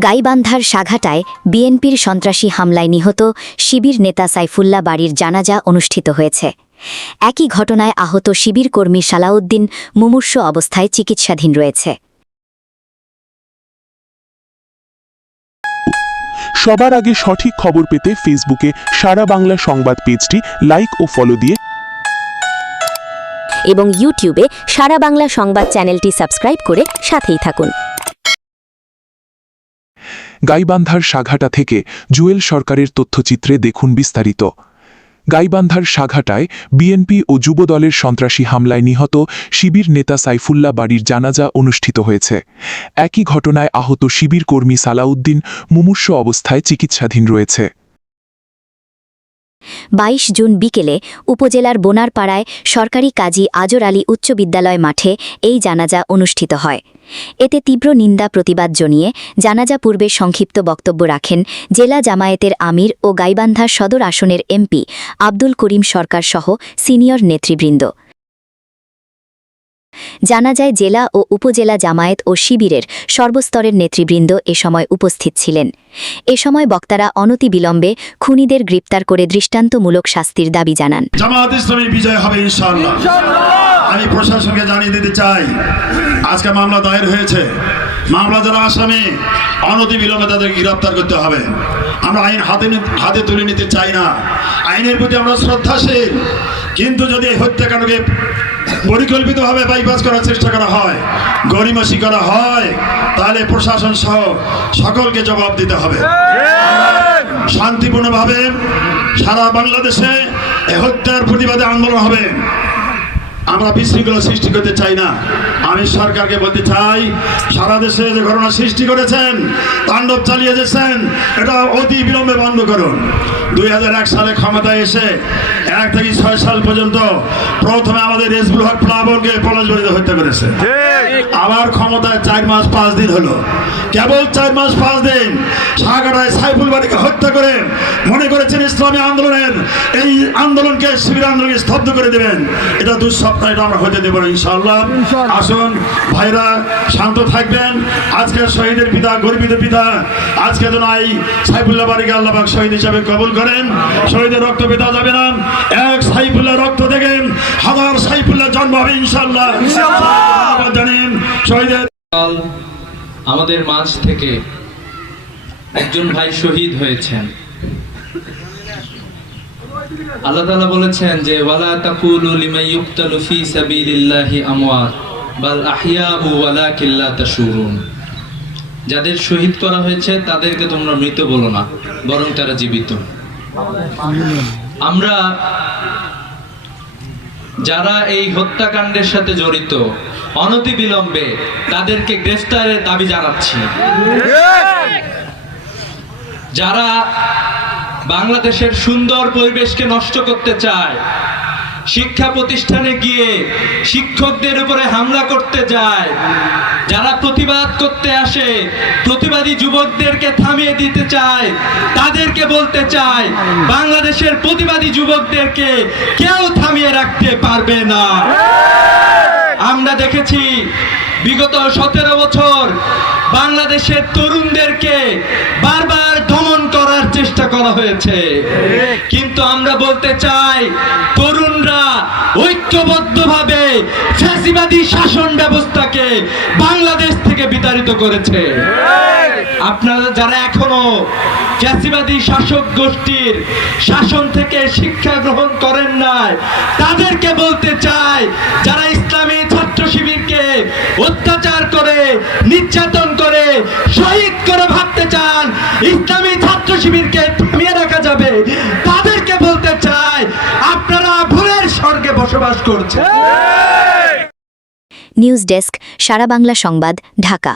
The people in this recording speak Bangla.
গাইবান্ধার সাঘাটায় বিএনপির সন্ত্রাসী হামলায় নিহত শিবির নেতা সাইফুল্লাহ বাড়ির জানাজা অনুষ্ঠিত হয়েছে। একই ঘটনায় আহত শিবির কর্মী সালাউদ্দিন মুমূর্ষু অবস্থায় চিকিৎসাধীন রয়েছে। সবার আগে সঠিক খবর পেতে ফেসবুকে সারা বাংলা সংবাদ পেজটি লাইক ও ফলো দিয়ে এবং ইউটিউবে সারা বাংলা সংবাদ চ্যানেলটি সাবস্ক্রাইব করে সাথেই থাকুন। গাইবান্ধার সাঘাটা থেকে জুয়েল সরকারের তথ্যচিত্রে দেখুন বিস্তারিত। গাইবান্ধার সাঘাটায় বিএনপি ও যুবদলের সন্ত্রাসী হামলায় নিহত শিবির নেতা সাইফুল্লাহ বাড়ির জানাজা অনুষ্ঠিত হয়েছে। একই ঘটনায় আহত শিবির কর্মী সালাউদ্দিন মুমূর্ষু অবস্থায় চিকিৎসাধীন রয়েছে। ২২ জুন বিকেলে উপজেলার বোনারপাড়ায় সরকারি কাজী আজর আলী উচ্চ বিদ্যালয় মাঠে এই জানাজা অনুষ্ঠিত হয়। এতে তীব্র নিন্দা প্রতিবাদ জানিয়ে জানাজা পূর্বে সংক্ষিপ্ত বক্তব্য রাখেন জেলা জামায়াতের আমির ও গাইবান্ধা সদর আসনের এমপি আব্দুল করিম সরকার সহ সিনিয়র নেতৃবৃন্দ। জানাজায় জেলা ও উপজেলা জামায়াত ও শিবিরের সর্বস্তরের নেতৃবৃন্দ এ সময় উপস্থিত ছিলেন। এ সময় বক্তারা অনতিবিলম্বে খুনিদের গ্রেপ্তার করে দৃষ্টান্তমূলক শাস্তির দাবি জানান। জামায়াত ইসলামী বিজয় হবে ইনশাআল্লাহ। আমি প্রশাসনকে জানিয়ে দিতে চাই, আজকে মামলা দায়ের হয়েছে। মামলা যারা আসামি অনতিবিলম্বে তাদের গ্রেপ্তার করতে হবে। আমরা আইন হাতে তুলে নিতে চাই না। আইনের প্রতি আমরা শ্রদ্ধাশীল, কিন্তু যদি এই হত্যাকাণ্ডকে পরিকল্পিতভাবে বাইপাস করার চেষ্টা করা হয়, গড়িমসি করা হয়, তাহলে প্রশাসন সহ সকলকে জবাব দিতে হবে। শান্তিপূর্ণভাবে সারা বাংলাদেশে এই হত্যার প্রতিবাদে আন্দোলন হবে। আমরা বিশৃঙ্খলা সৃষ্টি করতে চাই না। আমি সরকারকে বলতে চাই, সারা দেশে যে ঘটনা সৃষ্টি করেছেন, তাণ্ডব চালিয়ে যাচ্ছেন, এটা অতি বিলম্বে বন্ধ করুন। 2001 সালে ক্ষমতায় এসে 1 থেকে 6 সাল পর্যন্ত প্রথমে আমাদের রেজবুল হক প্লাবনকে পলাশবাড়িতে হত্যা করেছে। আবার ক্ষমতায় 4 মাস 5 দিন হলো। কেবল 4 মাস 5 দিন সাঘাটায় সাইফুল বাড়িকে হত্যা করে মনে করেছেন ইসলামী আন্দোলনের এই আন্দোলনকে, শিবির আন্দোলনকে স্তব্ধ করে দেবেন। এটা দুঃস্বপ্ন, এটা আমরা হতে দেব না ইনশাআল্লাহ। আসুন ভাইরা, শান্ত থাকবেন। আজকে শহীদের পিতা, গর্বিত পিতা, আজকে যেন এই সাইফুল্লাহ বাড়িকে আল্লাহ পাক শহীদ হিসাবে কবুল করেন। শহীদের রক্ত পিতা যাবে না। এক সাইফুল্লাহ রক্ত থেকে হাজার সাইফুল্লাহ জন্ম হবে ইনশাআল্লাহ। জানেন শহীদের আমাদের মাঝ থেকে একজন ভাই শহীদ হয়েছেন। আল্লাহ তাআলা বলেছেন যে ওয়ালা তাকুলু লিমান ইউকতালু ফি সাবিলিল্লাহি আমওয়াত বাল আহইয়াউ ওয়ালাকিন লা তাশউরুন। যাদের শহীদ করা হয়েছে তাদেরকে তোমরা মৃত বলো না, বরং তারা জীবিত। আমরা যারা এই হত্যাকাণ্ডের সাথে জড়িত, অনতিবিলম্বে তাদেরকে গ্রেফতারের দাবি জানাচ্ছি। যারা বাংলাদেশের সুন্দর পরিবেশকে নষ্ট করতে চায়, শিক্ষা প্রতিষ্ঠানে গিয়ে শিক্ষকদের উপরে হামলা করতে যায়, যারা প্রতিবাদ করতে আসে প্রতিবাদী যুবকদেরকে থামিয়ে দিতে চায়, তাদেরকে বলতে চায় বাংলাদেশের প্রতিবাদী যুবকদেরকে কেউ থামিয়ে রাখতে পারবে না। আমরা দেখেছি বিগত 17 বছর বাংলাদেশের তরুণদেরকে বারবার দমন করার চেষ্টা করা হয়েছে, কিন্তু আমরা বলতে চাই তরুণরা ঐক্যবদ্ধভাবে ফ্যাসিবাদী শাসন ব্যবস্থাকে বাংলাদেশ থেকে বিতাড়িত করেছে। আপনারা যারা এখনো ফ্যাসিবাদী শাসক গোষ্ঠীর শাসন থেকে শিক্ষা গ্রহণ করেন নাই, তাদেরকে বলতে চাই যারা ইসলামী ছাত্র শিবিরকে অত্যাচার করে, নির্যাতন করে, শহীদ করে ভাবতে চান ইসলামী ছাত্র শিবিরকে থামিয়ে রাখা যাবে, তাদেরকে বলতে চাই আপনারা ভুলের স্বর্গে বসবাস করছেন। নিউজ ডেস্ক, সারা বাংলা সংবাদ, ঢাকা।